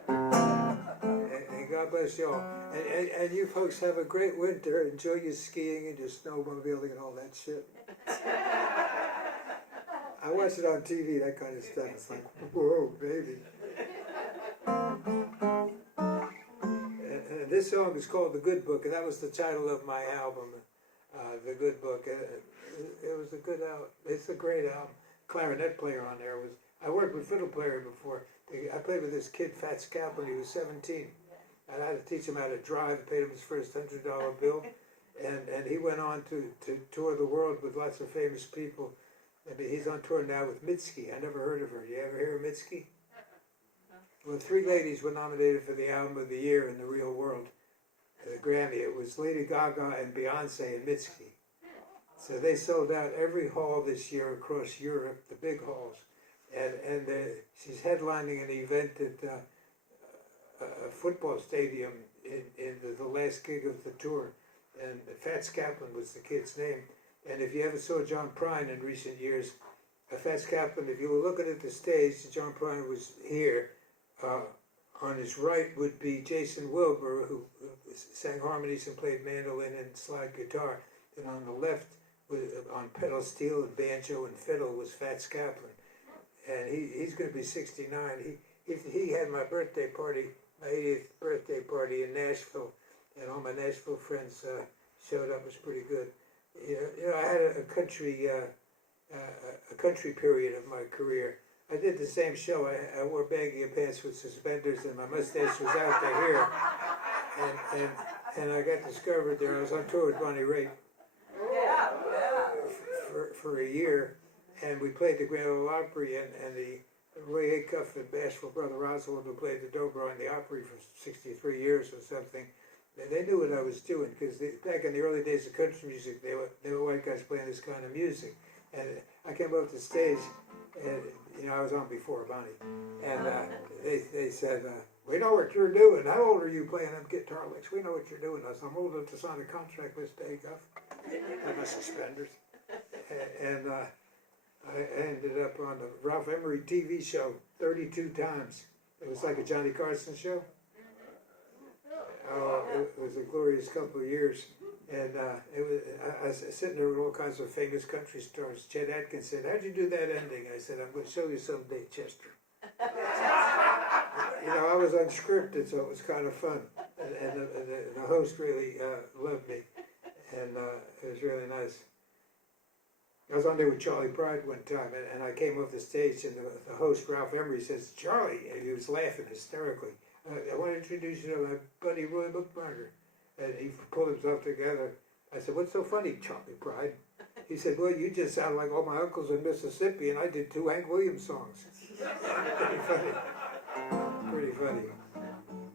And God bless you all. And you folks have a great winter. Enjoy your skiing and your snowmobiling and all that shit. I watch it on TV, that kind of stuff. It's like, whoa, baby. And this song is called The Good Book, and that was the title of my album, The Good Book. It was a good album. It's a great album. Clarinet player on there was. I worked with fiddle player before. I played with this kid, Fat Scap, when he was 17. And I had to teach him how to drive. Paid him his first $100 bill, and he went on to tour the world with lots of famous people. I mean, he's on tour now with Mitski. I never heard of her. You ever hear of Mitski? Well, 3 ladies were nominated for the Album of the Year in the real world, the Grammy. It was Lady Gaga and Beyonce and Mitski. So they sold out every hall this year across Europe, the big halls. And she's headlining an event at a football stadium in the last gig of the tour. And Fats Kaplan was the kid's name. And if you ever saw John Prine in recent years, Fats Kaplan, if you were looking at the stage, John Prine was here. On his right would be Jason Wilbur, who sang harmonies and played mandolin and slide guitar. And on the left, on pedal steel and banjo and fiddle, was Fats Kaplan. And he's going to be 69. He had my birthday party, my 80th birthday party in Nashville, and all my Nashville friends showed up. It was pretty good. You know, I had a country period of my career. I did the same show. I wore baggy pants with suspenders, and my mustache was out to here. And I got discovered there. I was on tour with Bonnie Raitt for a year, and we played the Grand Ole Opry, and the Roy Acuff and Bashful Brother Oswald, who played the dobro in the Opry for 63 years or something. They knew what I was doing, because back in the early days of country music, they were white guys playing this kind of music. And I came up the stage, and you know, I was on before Bonnie, and they said, "We know what you're doing. How old are you playing them guitar licks? We know what you're doing." I said, "I'm old enough to sign a contract with Acuff." And my suspenders, and I ended up on the Ralph Emery TV show 32 times. It was like a Johnny Carson show. Oh, it was a glorious couple of years. And I was sitting there with all kinds of famous country stars. Chet Atkins said, "How'd you do that ending?" I said, "I'm going to show you someday, Chester." You know, I was unscripted, so it was kind of fun. And the host really loved me. And it was really nice. I was on there with Charlie Pride one time, and I came off the stage, and the host, Ralph Emery, says, "Charlie," and he was laughing hysterically. "I want to introduce you to my buddy Roy Bookbinder." And he pulled himself together. I said, "What's so funny, Charlie Pride?" He said, "Well, you just sound like all my uncles in Mississippi, and I did 2 Hank Williams songs." Pretty funny. Pretty funny.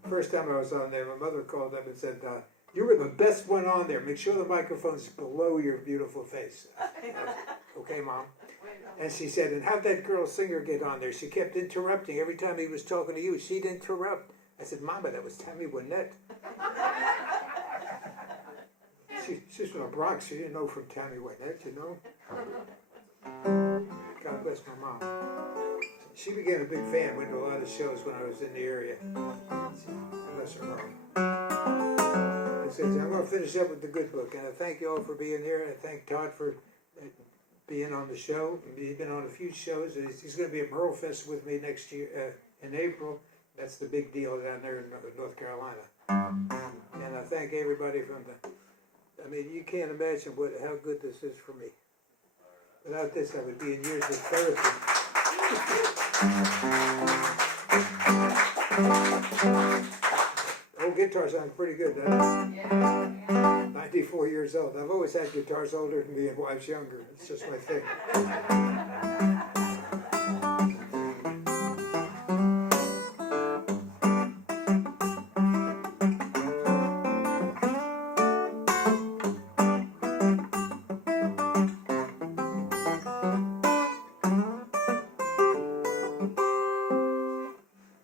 First time I was on there, my mother called up and said, "You were the best one on there. Make sure the microphone's below your beautiful face." "Okay, Mom." And she said, "And how'd that girl singer get on there? She kept interrupting. Every time he was talking to you, she'd interrupt." I said, "Mama, that was Tammy Wynette." She's from the Bronx. She didn't know from Tammy Wynette, you know. God bless my mom. She became a big fan, went to a lot of shows when I was in the area. Bless her heart. I said, I'm going to finish up with the good book, and I thank you all for being here. I thank Todd for being on the show. He's been on a few shows. He's going to be at Merle Fest with me next year in April. That's the big deal down there in North Carolina. And I thank everybody from I mean, you can't imagine how good this is for me. Without this, I would be in years of therapy. Old guitar sounds pretty good, doesn't it? 94 years old. I've always had guitars older than me and wives younger. It's just my thing.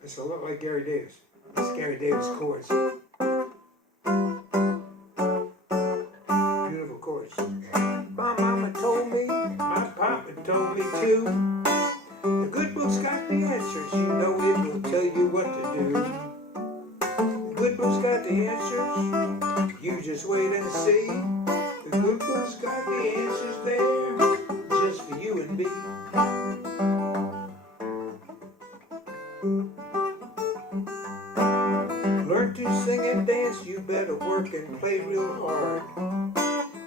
It's a lot like Gary Davis. It's Gary Davis chords. Beautiful chords. My mama told me, my papa told me too. The good book's got the answers, you know it will tell you what to do. The good book's got the answers, you just wait and see. The good book's got the answers there, just for you and me. Learn to sing and dance, you better work and play real hard.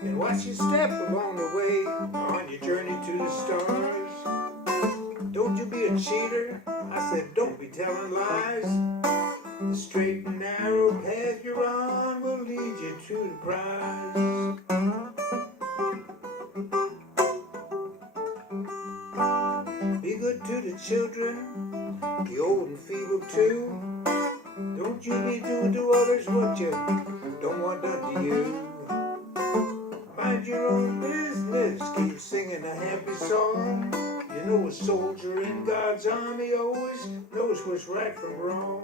And watch your step along the way on your journey to the stars. Don't you be a cheater, I said don't be telling lies. The straight and narrow path you're on will lead you to the prize. Be good to the children, the old and feeble too. Don't you be doing to others what you don't want done to you. Mind your own business, keep singing a happy song. You know a soldier in God's army always knows what's right from wrong.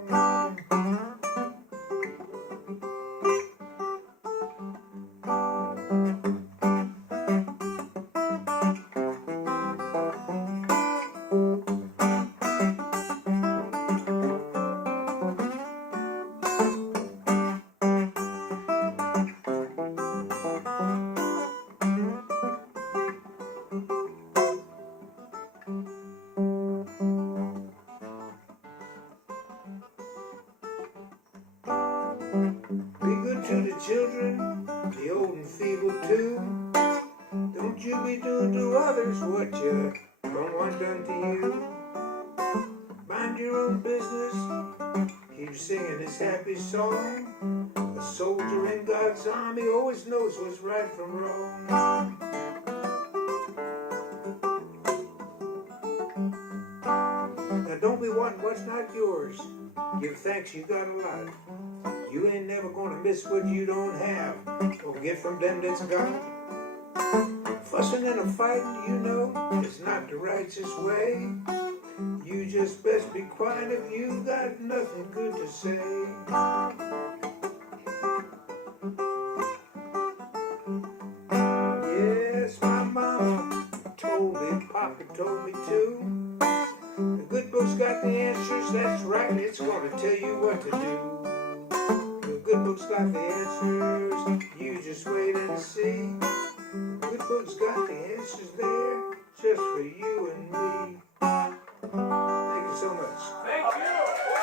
Be good to the children, the old and feeble too. Don't you be doing to others what you don't want done to you. Mind your own business, keep singing this happy song. A soldier in God's army always knows what's right from wrong. Now don't be wanting what's not yours. Give thanks you got a lot. You ain't never gonna miss what you don't have or get from them that's got. Fussing and a fighting, you know, is not the righteous way. You just best be quiet if you got nothing good to say. Yes, my mama told me, Papa told me too. The good book's got the answers, that's right, it's gonna tell you what to do. The good book's got the answers, you just wait and see. The good book's got the answers there, just for you and me. Thank you so much. Thank you.